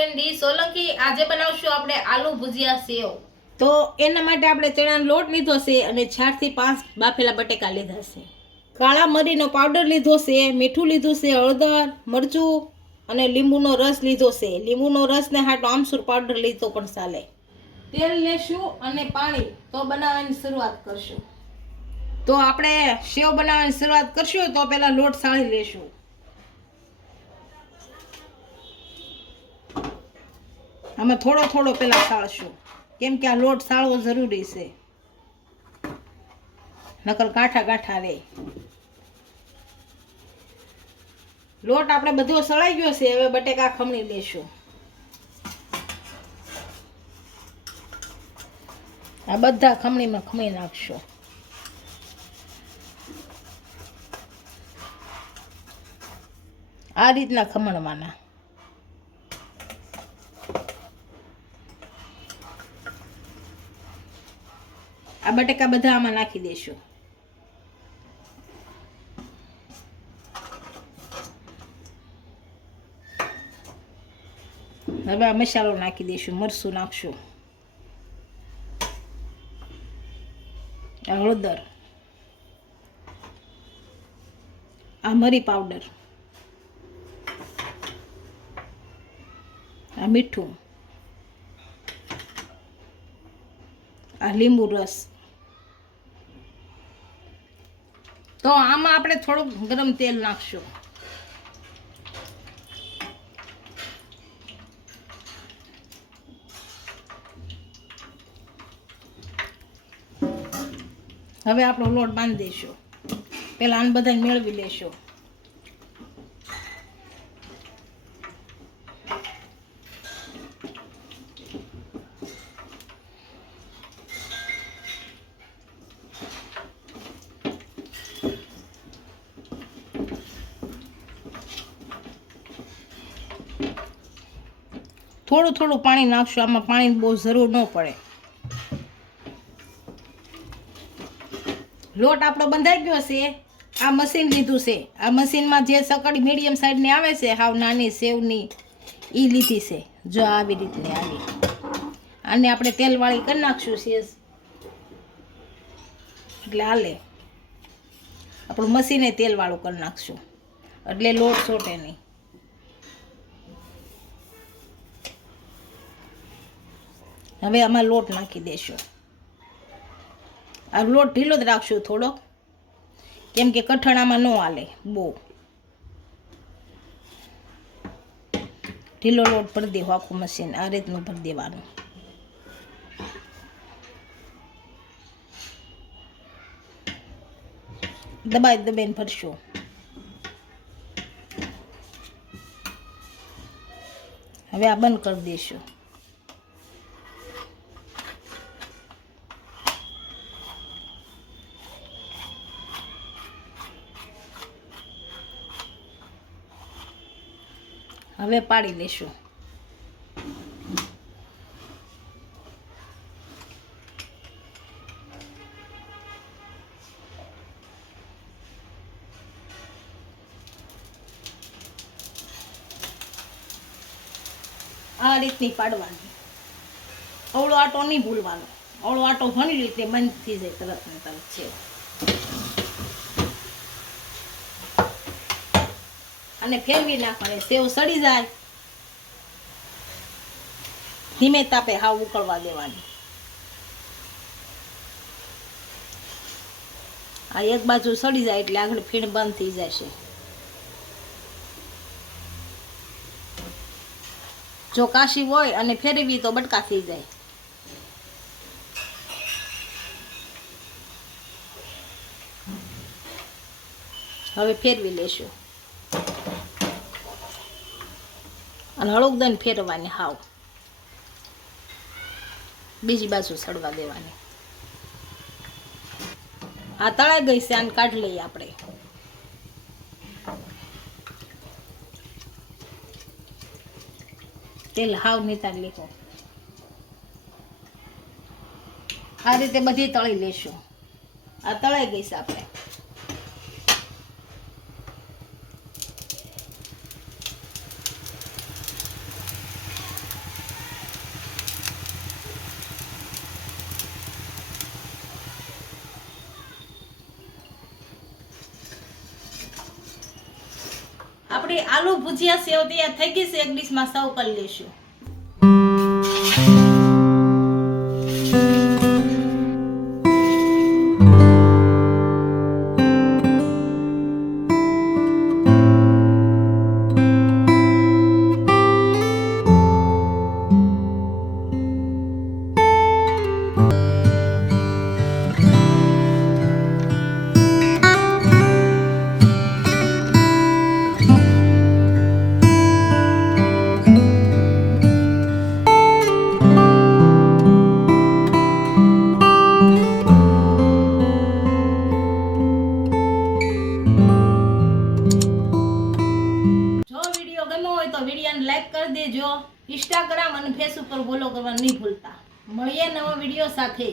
બેન ડી સોલંકી આજે બનાવશું આપણે આલુ ભુજિયા સેવ। તો એના માટે આપણે ચણાનો લોટ લીધો છે અને 4 થી 5 બાફેલા બટેકા લીધા છે, કાળા મરીનો પાવડર લીધો છે, મીઠું લીધું છે, હળદર, મરચું અને લીંબુનો રસ લીધો છે। લીંબુનો રસ ને હાટો આમચૂર પાવડર લીધો પણ ચાલે। તેલ લેશું અને પાણી તો બનાવવાની શરૂઆત કરશું। તો આપણે સેવ બનાવવાની શરૂઆત કરશું તો પહેલા લોટ સાળી લેશું। આમાં થોડો થોડો પહેલા સાળશું, કેમ કે આ લોટ સાળવો જરૂરી છે, નકર ગાંઠા ગાંઠા રહે। લોટ આપણે બધો સળાઈ ગયો છે, હવે બટેકા ખમણી લેશું। આ બધા ખમણીમાં ખમણી નાખશો। આ રીતના ખમણવાના। આ બટેકા બધા આમાં નાખી દેશું। હવે આ મસાલો નાખી દઈશું, મરચું નાખશું, હળદર, આ મરી પાવડર, આ મીઠું, આ લીંબુ રસ। તો આમાં આપણે થોડુંક ગરમ તેલ નાખશું। હવે આપણો લોટ બાંધી દઈશું। પહેલા આને બધાને મેળવી લેશું। થોડું થોડું પાણી નાખશું, આમાં પાણીની બહુ જરૂર ન પડે। લોટ આપણો બંધાઈ ગયો છે। આ મશીન લીધું છે, આ મશીનમાં જે સકડી મીડિયમ સાઈઝની આવે છે, હાવ નાની સેવની, એ લીધી છે। જો આવી રીતની આવી, આને આપણે તેલવાળી કરી નાખશું સેજ, એટલે હાલે। આપણું મશીને તેલવાળું કરી નાખશું, એટલે લોટ છોટે નહીં। હવે આમાં લોટ નાખી દેશું। આ લોટ ઢીલો જ રાખશું થોડોક, કેમ કે કઠણામાં ન હાલે બહુ। ઢીલો લોટ ભરી દેવું, આખું મશીન આ રીતનું ભરી દેવાનું। દબાઈ દબાઈને ભરશું। હવે આ બંધ કરી દઈશું। હવે પાડી લેશું। આ રીતની પાડવાની, અવળો આટો નહીં ભૂલવાનો। અવળો આટો ભણી રીતે બંધ થઈ જાય તરત ને તરત છે। અને ફેરવી નાખવાની, સેવ સડી જાય ધીમે તાપે હાવ ઉકળવા દેવાની। આ એક બાજુ સડી જાય એટલે આગળ ફીણ બંધ થઈ જશે। જો કાશી હોય અને ફેરવી તો બટકા થઈ જાય। હવે ફેરવી લેશું અને હળુક દઈને ફેરવાની, હાવ બીજી બાજુ સડવા દેવાની। આ તળાઈ ગઈ છે, આને કાઢી લઈએ આપણે। તેલ હાવ નીતારી લેખો, આ રીતે બધી તળી લેશું। આ તળાઈ ગઈ છે આપણે। આપણી આલુ ભુજિયા સેવ તૈયાર થઈ ગઈ છે. એક ડીશમાં સર્વ કરી લેશું. તો વિડીયોને લાઈક કરી દેજો. ઇન્સ્ટાગ્રામ અને ફેસબુક પર ફોલો કરવાનું નહીં ભૂલતા. મળીએ નવા વિડીયો સાથે.